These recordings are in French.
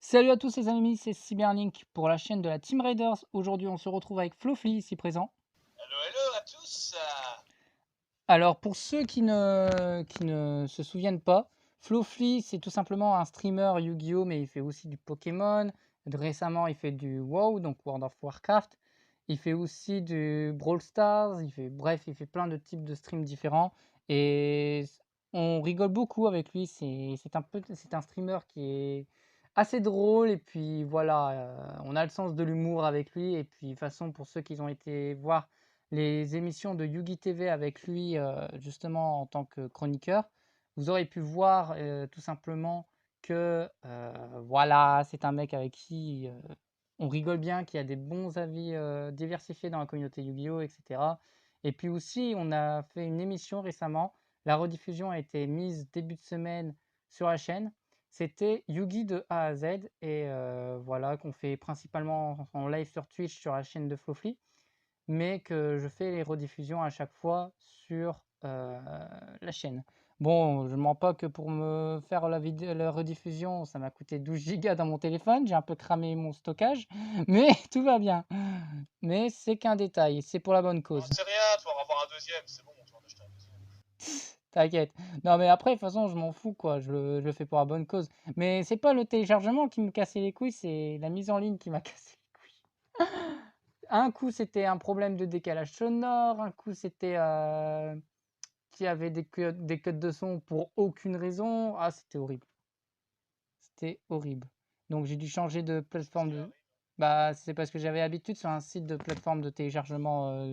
Salut à tous les amis, c'est Cyberlink pour la chaîne de la Team Raiders. Aujourd'hui, on se retrouve avec Flofly ici présent. Hello, hello à tous. Alors, pour ceux qui ne se souviennent pas, Flofly, c'est tout simplement un streamer Yu-Gi-Oh! Mais il fait aussi du Pokémon. Récemment, il fait du WoW, donc World of Warcraft. Il fait aussi du Brawl Stars. Bref, il fait plein de types de streams différents. Et on rigole beaucoup avec lui. C'est un streamer qui est assez drôle. Et puis voilà, on a le sens de l'humour avec lui. Et puis, de toute façon, pour ceux qui ont été voir les émissions de Yugi TV avec lui, justement en tant que chroniqueur, vous aurez pu voir tout simplement que voilà, c'est un mec avec qui on rigole bien, qui a des bons avis diversifiés dans la communauté Yu-Gi-Oh! Etc. Et puis aussi, on a fait une émission récemment. La rediffusion a été mise début de semaine sur la chaîne. C'était Yugi de A à Z. Et voilà, qu'on fait principalement en live sur Twitch sur la chaîne de Flofly, mais que je fais les rediffusions à chaque fois sur la chaîne. Bon, je ne mens pas que pour me faire la rediffusion, ça m'a coûté 12 gigas dans mon téléphone. J'ai un peu cramé mon stockage, mais tout va bien. Mais c'est qu'un détail, c'est pour la bonne Oh, cause. c'est rien, tu vas en avoir un deuxième, c'est bon, tu vas en acheter un deuxième. T'inquiète. Non, mais après, de toute façon, je m'en fous, quoi. Je le fais pour la bonne cause. Mais c'est pas le téléchargement qui me cassait les couilles, c'est la mise en ligne qui m'a cassé les couilles. Un coup, c'était un problème de décalage sonore. Un coup, c'était qu'il y avait des cuts de son pour aucune raison. Ah, c'était horrible. C'était horrible. Donc, j'ai dû changer de Ce plateforme qui de. arrive. Bah, c'est parce que j'avais l'habitude sur un site de plateforme de téléchargement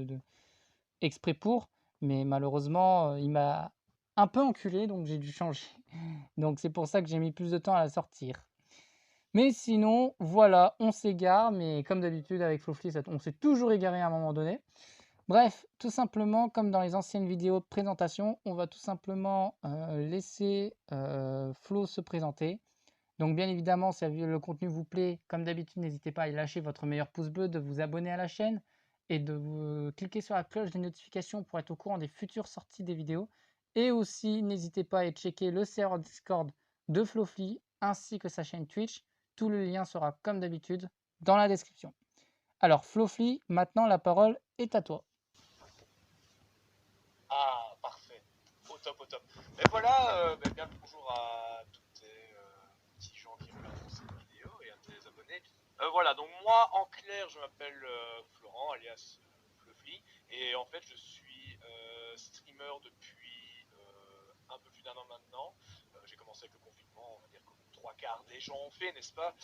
exprès pour. Mais malheureusement, il m'a un peu enculé, donc j'ai dû changer. Donc, c'est pour ça que j'ai mis plus de temps à la sortir. Mais sinon, voilà, on s'égare, mais comme d'habitude avec Flowfly, on s'est toujours égaré à un moment donné. Bref, tout simplement, comme dans les anciennes vidéos de présentation, on va tout simplement laisser Flo se présenter. Donc bien évidemment, si le contenu vous plaît, comme d'habitude, n'hésitez pas à lâcher votre meilleur pouce bleu, de vous abonner à la chaîne et de cliquer sur la cloche des notifications pour être au courant des futures sorties des vidéos. Et aussi, n'hésitez pas à aller checker le serveur Discord de Flowfly ainsi que sa chaîne Twitch. Tout le lien sera, comme d'habitude, dans la description. Alors, Flowfly, maintenant la parole est à toi. Ah, parfait. Au top, au top. Mais voilà, bien le bonjour à tous tes petits gens qui regardent cette vidéo et à tes abonnés. Voilà, donc moi, en clair, je m'appelle Florent, alias Fluffy, et en fait, je suis streamer depuis un peu plus d'un an maintenant. J'ai commencé avec le confinement, on va dire comme trois quarts des gens ont fait, n'est-ce pas?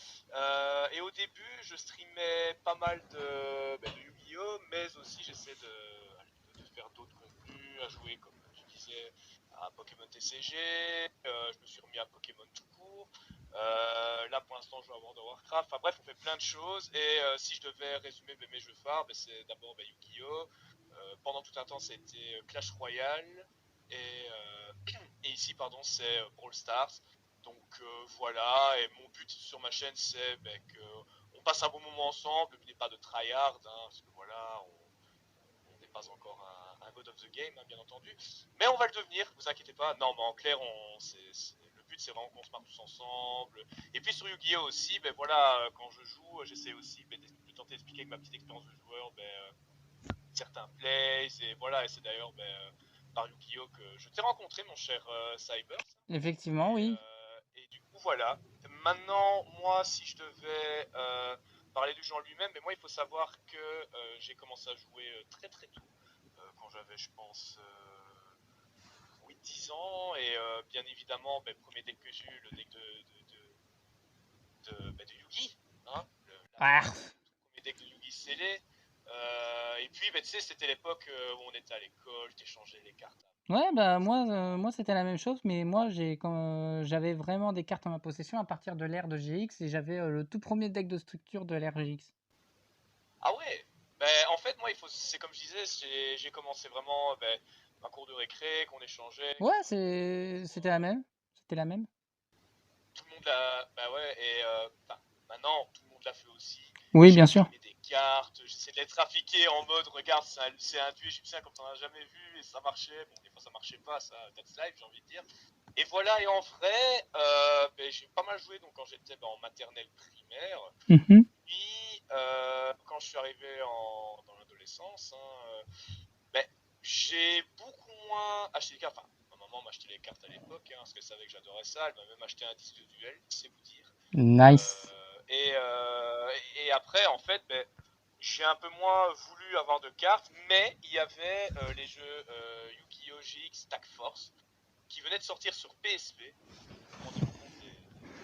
Et au début, je streamais pas mal de Yu-Gi-Oh, mais aussi j'essaie de faire d'autres contenus, à jouer comme tu disais à Pokémon TCG, je me suis remis à Pokémon tout court. Là pour l'instant je joue à World of Warcraft. Enfin bref, on fait plein de choses. Et si je devais résumer mes jeux phares, c'est d'abord Yu-Gi-Oh! Pendant tout un temps c'était Clash Royale. Et ici, pardon, c'est Brawl Stars. Donc voilà, et mon but sur ma chaîne c'est qu'on passe un bon moment ensemble. Le but n'est pas de tryhard, hein, parce que voilà, on n'est pas encore un God of the Game, hein, bien entendu. Mais on va le devenir, vous inquiétez pas. Non, mais en clair, le but c'est vraiment qu'on se marre tous ensemble. Et puis sur Yu-Gi-Oh aussi, ben voilà, quand je joue, j'essaie aussi de tenter d'expliquer avec ma petite expérience de joueur certains plays. Et voilà, et c'est d'ailleurs par Yu-Gi-Oh que je t'ai rencontré, mon cher Cyber. Effectivement, oui. Et du coup, voilà. Maintenant, moi, si je devais parler du jeu en lui-même, mais moi, il faut savoir que j'ai commencé à jouer très très tôt, quand j'avais, je pense, 8-10 ans. Et bien évidemment, premier deck que j'ai eu, le deck de Yugi, hein, Ah. tout premier deck de Yugi scellé. Et puis, tu sais, c'était l'époque où on était à l'école, t'échangeais les cartes. Ouais, bah moi c'était la même chose, mais moi j'avais vraiment des cartes en ma possession à partir de l'ère de GX et j'avais le tout premier deck de structure de l'ère GX. Ah ouais. En fait, moi, c'est comme je disais, j'ai commencé vraiment un cours de récré, qu'on échangeait, Ouais, qu'on c'était la même. C'était la même. tout le monde l'a, bah ouais, et maintenant, tout le monde l'a fait aussi. Oui, J'ai bien sûr. imprimé des cartes, j'essaie de les trafiquer en mode, regarde, c'est un dieu égyptien comme t'en as jamais vu, et ça marchait. Bon, des fois ça marchait pas, ça, that's life, j'ai envie de dire. Et voilà, et en vrai, j'ai pas mal joué donc, quand j'étais en maternelle primaire. Mhm. Puis, quand je suis arrivé dans l'adolescence, hein, ben, j'ai beaucoup moins acheté des cartes. Enfin, ma maman m'achetait les cartes à l'époque, hein, parce qu'elle savait que j'adorais ça. Elle m'a même acheté un disque de duel, c'est vous dire. Nice. Et après, en fait, j'ai un peu moins voulu avoir de cartes, mais il y avait les jeux Yu-Gi-Oh! GX Tag Force qui venaient de sortir sur PSP. On y remonte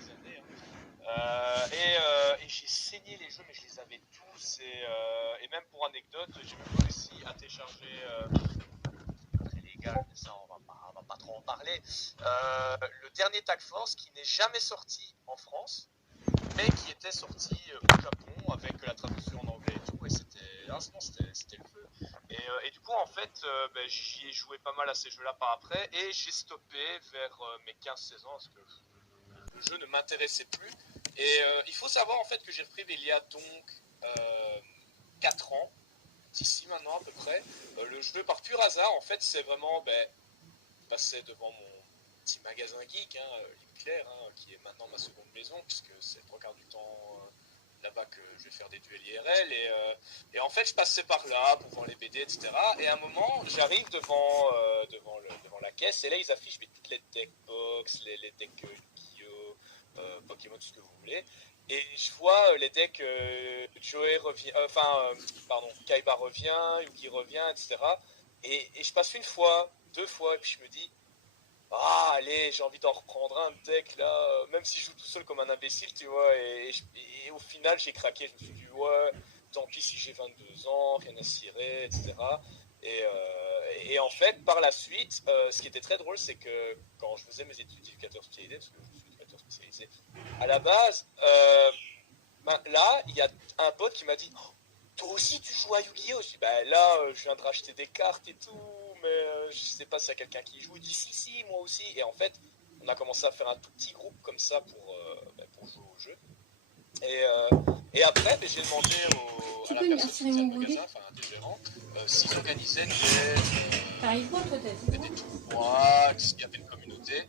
des années, hein. Et j'ai saigné les jeux, mais je les avais tous. Et même pour anecdote, j'ai même réussi à télécharger, très légal, mais ça on va pas trop en parler, le dernier Tag Force qui n'est jamais sorti en France, mais qui était sorti au Japon avec la traduction en anglais et tout. Et c'était le feu. Et du coup, en fait, j'y ai joué pas mal à ces jeux-là par après. Et j'ai stoppé vers mes 15-16 ans parce que le jeu ne m'intéressait plus. Et il faut savoir en fait que j'ai repris il y a donc euh, 4 ans, d'ici maintenant à peu près. Le jeu par pur hasard, en fait, c'est vraiment, je passais devant mon petit magasin geek, hein, Leclerc, hein, qui est maintenant ma seconde maison, puisque c'est le trois quarts du temps là-bas que je vais faire des duels IRL. Et en fait, je passais par là pour voir les BD, etc. Et à un moment, j'arrive devant la caisse, et là, ils affichent toutes les deck box, les decks Yu-Gi-Oh! Pokémon, tout ce que vous voulez. Et je vois les decks Joey revient, pardon, Kaiba revient, Yugi revient, etc. Et je passe une fois, deux fois, et puis je me dis, ah, allez, j'ai envie d'en reprendre un deck là, même si je joue tout seul comme un imbécile, tu vois. Et au final, j'ai craqué. Je me suis dit, ouais, tant pis si j'ai 22 ans, rien à cirer, etc. Et en fait, par la suite, ce qui était très drôle, c'est que quand je faisais mes études d'éducateur spécialisé, parce que je suis éducateur spécialisé, à la base, là, il y a un pote qui m'a dit, oh, toi aussi tu joues à Yu-Gi-Oh! Je dis, bah là, je viens de racheter des cartes et tout, mais je sais pas s'il y a quelqu'un qui joue. Il dit, si, si, moi aussi. Et en fait, on a commencé à faire un tout petit groupe comme ça pour jouer au jeu. Et, euh, et après, j'ai demandé Tu à la peux me personne qui retirer tient mon le magasin, boulet? enfin un des gérants, s'ils organisaient T'arrives pas, toi, t'as dit des non? tournois, s'il y avait une communauté.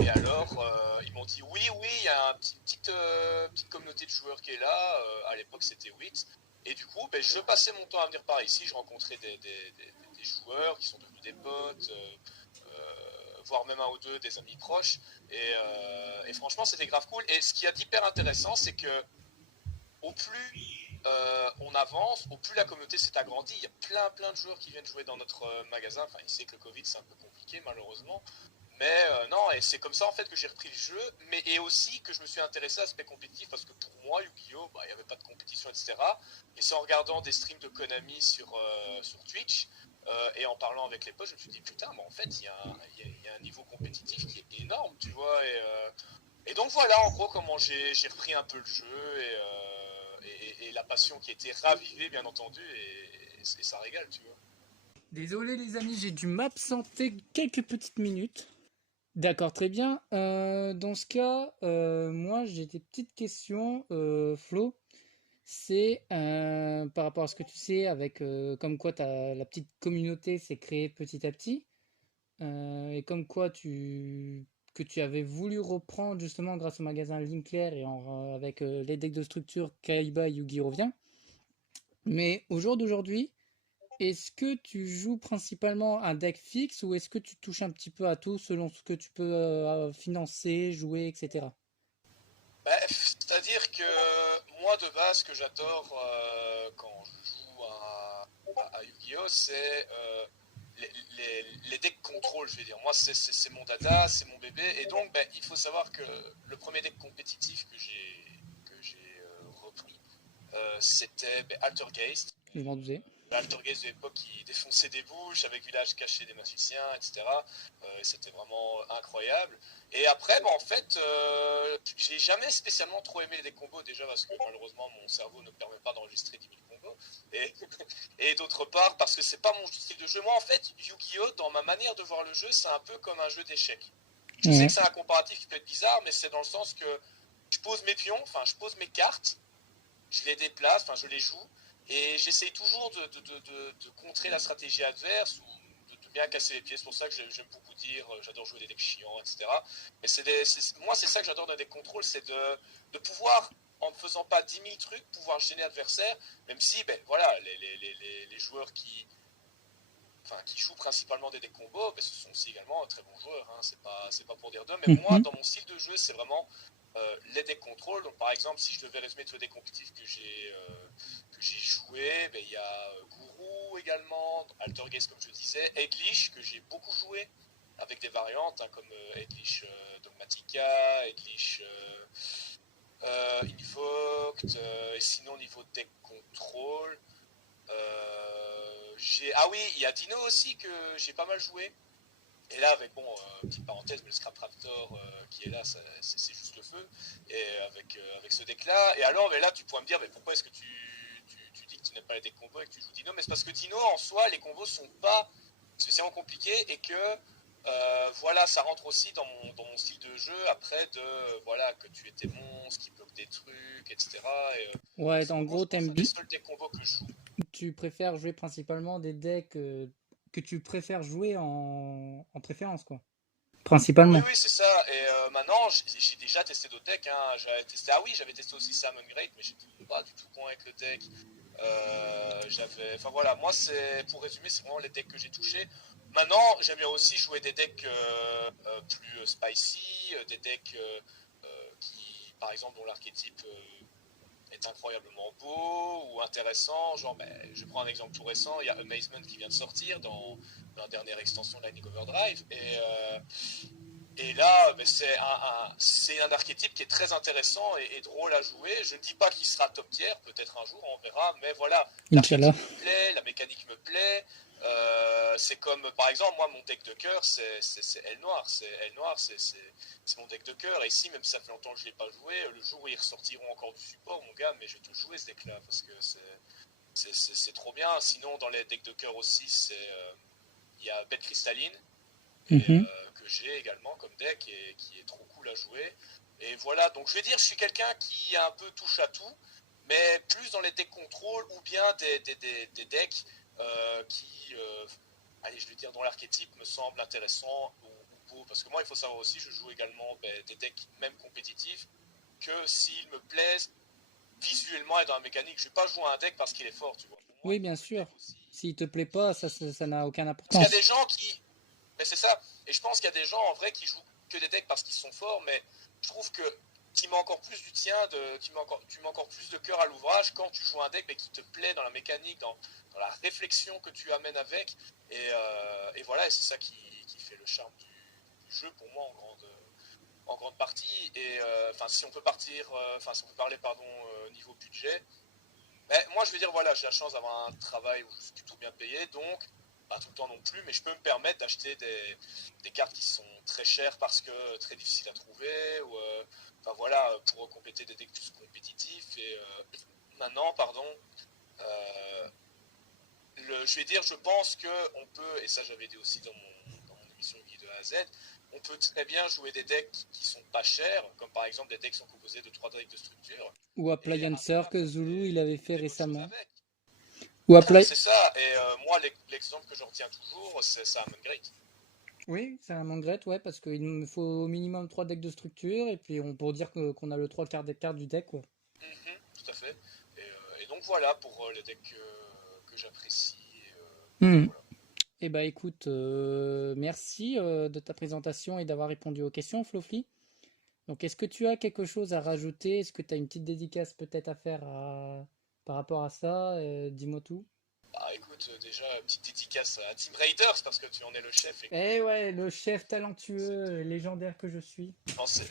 Et alors, ils m'ont dit oui, oui, il y a une petite communauté de joueurs qui est là. À l'époque, c'était WIT. Et du coup, je passais mon temps à venir par ici. Je rencontrais des joueurs qui sont devenus des potes, voire même un ou deux, des amis proches. Et franchement, c'était grave cool. Et ce qui est hyper intéressant, c'est que au plus on avance, au plus la communauté s'est agrandie. Il y a plein de joueurs qui viennent jouer dans notre magasin. Enfin, il sait que le Covid, c'est un peu compliqué, malheureusement. Mais non, et c'est comme ça en fait que j'ai repris le jeu, mais et aussi que je me suis intéressé à l'aspect compétitif, parce que pour moi, Yu-Gi-Oh! Il n'y avait pas de compétition, etc. Et c'est en regardant des streams de Konami sur Twitch, et en parlant avec les potes, je me suis dit, putain, mais en fait, il y a un niveau compétitif qui est énorme, tu vois. Et donc voilà, en gros, comment j'ai repris un peu le jeu, et la passion qui a été ravivée, bien entendu, et ça régale, tu vois. Désolé les amis, j'ai dû m'absenter quelques petites minutes. D'accord, très bien. Dans ce cas, moi j'ai des petites questions, Flo. C'est par rapport à ce que tu sais, avec comme quoi la petite communauté s'est créée petit à petit, et comme quoi que tu avais voulu reprendre justement grâce au magasin Linkler et avec les decks de structure Kaiba et Yugi revient. Mais au jour d'aujourd'hui, est-ce que tu joues principalement un deck fixe ou est-ce que tu touches un petit peu à tout selon ce que tu peux financer, jouer, etc. C'est-à-dire que moi, de base, ce que j'adore quand je joue à Yu-Gi-Oh! C'est les decks contrôle, je vais dire. Moi, c'est mon dada, c'est mon bébé. Et donc, il faut savoir que le premier deck compétitif que j'ai repris, c'était Altergeist. Je m'en doutais. L'Altergeist de l'époque qui défonçait des bouches avec village caché des magiciens, etc. C'était vraiment incroyable. Et après, en fait, j'ai jamais spécialement trop aimé les combos, déjà parce que malheureusement mon cerveau ne me permet pas d'enregistrer 10 000 combos. Et, et d'autre part, parce que c'est pas mon style de jeu. Moi, en fait, Yu-Gi-Oh! Dans ma manière de voir le jeu, c'est un peu comme un jeu d'échecs. Je sais Mhm. que c'est un comparatif qui peut être bizarre, mais c'est dans le sens que je pose mes pions, enfin, je pose mes cartes, je les déplace, enfin je les joue, et j'essaye toujours de contrer la stratégie adverse, ou de bien casser les pieds. C'est pour ça que j'aime beaucoup dire, j'adore jouer des decks chiants, etc. Mais moi, c'est ça que j'adore dans des contrôles, c'est de pouvoir, en ne faisant pas 10 000 trucs, pouvoir gêner l'adversaire, même si, ben voilà, les joueurs qui jouent principalement des combos, ben, ce sont aussi également très bons joueurs, hein, c'est pas pour dire d'eux, mais moi, Mhm. dans mon style de jeu, c'est vraiment les decks contrôle. Donc par exemple, si je devais résumer tous les decks compétitifs que j'ai joué, ben, il y a Guru également, Altergeist comme je disais, Eidlich que j'ai beaucoup joué, avec des variantes hein, comme Eidlich Dogmatica, Eidlich Invoked, et sinon au niveau deck contrôle, ah oui, il y a Dino aussi que j'ai pas mal joué. Et là, avec, bon, petite parenthèse, mais le Scrap Raptor qui est là, c'est juste le feu. Et avec ce deck-là. Et alors, mais là, tu pourrais me dire, mais pourquoi est-ce que tu dis que tu n'aimes pas les decks combos et que tu joues Dino? Mais c'est parce que Dino, en soi, les combos sont pas spécialement compliqués et que, voilà, ça rentre aussi dans mon style de jeu. Après, voilà, que tu aies tes monstres qui bloquent des trucs, etc. Et, Ouais, en moi, gros, je pense que c'est les seuls decks combos que je joue. tu préfères jouer principalement des decks que tu préfères jouer en préférence, quoi. Oui, Principalement. oui, c'est ça. Et maintenant, j'ai déjà testé d'autres decks. Hein. J'avais testé aussi Salmon Great, mais j'étais pas du tout bon avec le deck. Enfin voilà, moi, pour résumer, c'est vraiment les decks que j'ai touchés. Maintenant, j'aime bien aussi jouer des decks plus spicy, des decks qui, par exemple, dont l'archétype est incroyablement beau ou intéressant. Genre, je prends un exemple tout récent, il y a Amazement qui vient de sortir dans la dernière extension de Lightning Overdrive. Et là, c'est un archétype qui est très intéressant et drôle à jouer. Je ne dis pas qu'il sera top tier, peut-être un jour, on verra. Mais voilà, Inch'Allah. l'archétype me plaît, la mécanique me plaît. C'est comme, par exemple, moi, mon deck de cœur, c'est Elle Noire. C'est mon deck de cœur. Et ici, même si ça fait longtemps que je ne l'ai pas joué, le jour où ils ressortiront encore du support, mon gars, mais je vais te jouer ce deck-là parce que c'est trop bien. Sinon, dans les decks de cœur aussi, il y a Bête Cristalline Mhm. que j'ai également comme deck et qui est trop cool à jouer. Et voilà, donc je vais dire, je suis quelqu'un qui a un peu touche à tout, mais plus dans les decks contrôle ou bien des decks qui, allez, je vais dire, dont l'archétype me semble intéressant ou beau. Parce que moi, il faut savoir aussi, je joue également des decks même compétitifs que s'ils me plaisent visuellement et dans la mécanique. Je ne vais pas jouer à un deck parce qu'il est fort, tu vois. Pour moi, Oui, il faut bien que le deck sûr. aussi. S'il te plaît pas, ça n'a aucune Parce qu'il y a importance. des gens qui, mais c'est ça. Et je pense qu'il y a des gens en vrai qui jouent que des decks parce qu'ils sont forts, mais je trouve que tu mets encore plus du tien, tu mets encore plus de cœur à l'ouvrage quand tu joues un deck mais qui te plaît dans la mécanique, dans la réflexion que tu amènes avec. Et voilà, et c'est ça qui fait le charme du jeu pour moi en grande partie. Et enfin, si on peut si on peut parler pardon niveau budget, mais moi, je veux dire, voilà, j'ai la chance d'avoir un travail où je suis plutôt bien payé, donc pas tout le temps non plus, mais je peux me permettre d'acheter des cartes qui sont très chères parce que très difficiles à trouver, ou enfin voilà, pour compléter des decks plus compétitifs. Et maintenant, pardon, euh, je vais dire, je pense que on peut, et ça j'avais dit aussi dans mon émission Guide de A à Z, on peut très bien jouer des decks qui sont pas chers, comme par exemple des decks qui sont composés de 3 decks de structure, Ou et Appliancer après que faire Zulu il avait fait des bonnes choses récemment. avec. Ou Apply. C'est ça, et moi l'exemple que je retiens toujours, c'est Salmon Great. Oui, c'est un mangrette, ouais, parce qu'il me faut au minimum 3 decks de structure, et puis on pour dire qu'on a le 3 quarts des cartes du deck, quoi. Tout à fait. Et donc voilà pour les decks que j'apprécie. Et Hmm. voilà. Eh bah écoute, merci de ta présentation et d'avoir répondu aux questions, Flofly. Donc est-ce que tu as quelque chose à rajouter? Est-ce que tu as une petite dédicace peut-être à faire par rapport à ça? Dis-moi tout. Bah écoute, déjà, petite dédicace à Team Raiders parce que tu en es le chef et que Eh ouais, le chef cette, talentueux, légendaire que je suis. dans ces,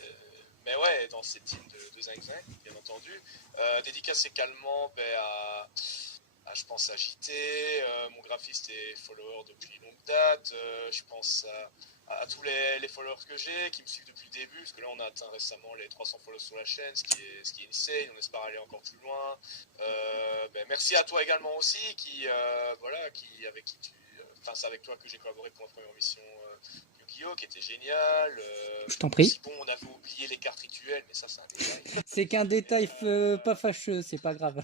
mais ouais, dans cette team de Zinc Zinc, bien entendu. Dédicace également je pense à JT, mon graphiste et follower depuis longue date. Je pense à tous les followers que j'ai, qui me suivent depuis le début, parce que là on a atteint récemment les 300 followers sur la chaîne, ce qui est insane, on espère aller encore plus loin. Merci à toi également aussi, avec qui enfin c'est avec toi que j'ai collaboré pour ma première mission Yu-Gi-Oh, qui était génial. Je t'en prie. Aussi bon, on avait oublié les cartes rituelles, mais ça c'est un détail. C'est qu'un Mais, détail pas fâcheux, c'est pas grave.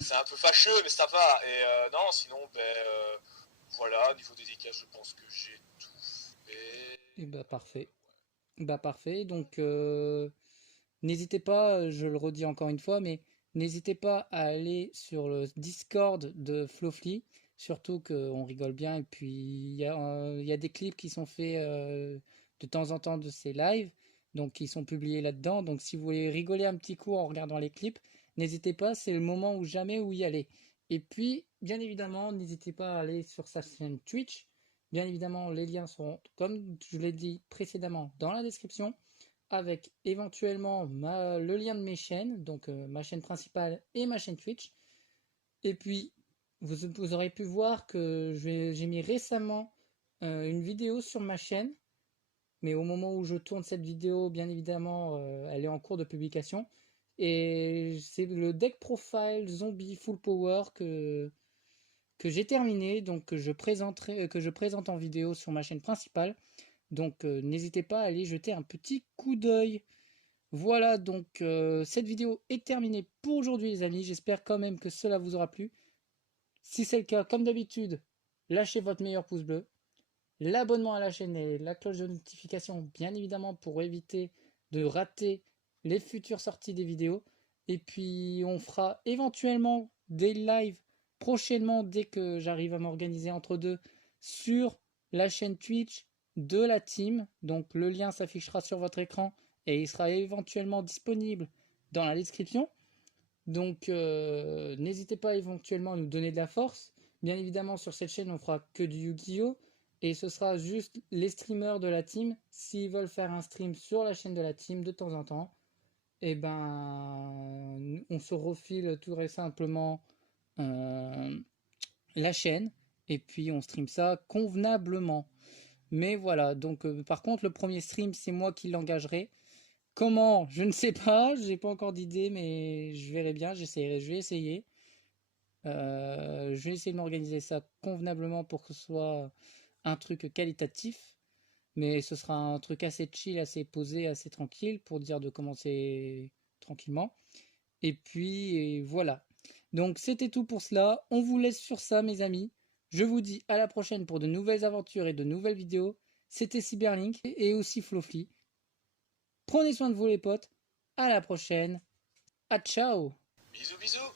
c'est un peu fâcheux, mais ça va. Et non, sinon, voilà, niveau dédicace, je pense que j'ai tout fait. Et bah parfait. Bah parfait. Donc n'hésitez pas, je le redis encore une fois, mais n'hésitez pas à aller sur le Discord de Flowfly, surtout qu'on rigole bien et puis il y a des clips qui sont faits de temps en temps de ces lives, donc qui sont publiés là-dedans. Donc si vous voulez rigoler un petit coup en regardant les clips, n'hésitez pas, c'est le moment ou jamais où y aller. Et puis, bien évidemment, n'hésitez pas à aller sur sa chaîne Twitch. Bien évidemment, les liens seront, comme je l'ai dit précédemment, dans la description, avec éventuellement le lien de mes chaînes, donc ma chaîne principale et ma chaîne Twitch. Et puis, vous aurez pu voir que j'ai mis récemment une vidéo sur ma chaîne, mais au moment où je tourne cette vidéo, bien évidemment, elle est en cours de publication. Et c'est le deck profile zombie full power que j'ai terminé, donc que je présente en vidéo sur ma chaîne principale. Donc n'hésitez pas à aller jeter un petit coup d'œil. Voilà, donc cette vidéo est terminée pour aujourd'hui les amis. J'espère quand même que cela vous aura plu. Si c'est le cas, comme d'habitude, lâchez votre meilleur pouce bleu, l'abonnement à la chaîne et la cloche de notification, bien évidemment, pour éviter de rater les futures sorties des vidéos. Et puis on fera éventuellement des lives prochainement dès que j'arrive à m'organiser entre deux sur la chaîne Twitch de la team. Donc le lien s'affichera sur votre écran et il sera éventuellement disponible dans la description. Donc n'hésitez pas éventuellement à nous donner de la force. Bien évidemment sur cette chaîne on fera que du Yu-Gi-Oh! Et ce sera juste les streamers de la team. S'ils veulent faire un stream sur la chaîne de la team de temps en temps, et ben on se refile tout simplement la chaîne et puis on stream ça convenablement. Mais voilà, donc par contre le premier stream c'est moi qui l'engagerai. Comment? Je ne sais pas, j'ai pas encore d'idée, mais je verrai bien, je vais essayer. Je vais essayer de m'organiser ça convenablement pour que ce soit un truc qualitatif, mais ce sera un truc assez chill, assez posé, assez tranquille pour dire de commencer tranquillement. Et puis voilà. Donc c'était tout pour cela. On vous laisse sur ça, mes amis. Je vous dis à la prochaine pour de nouvelles aventures et de nouvelles vidéos. C'était Cyberlink et aussi Flowfly. Prenez soin de vous les potes. À la prochaine. À ciao. Bisous, bisous.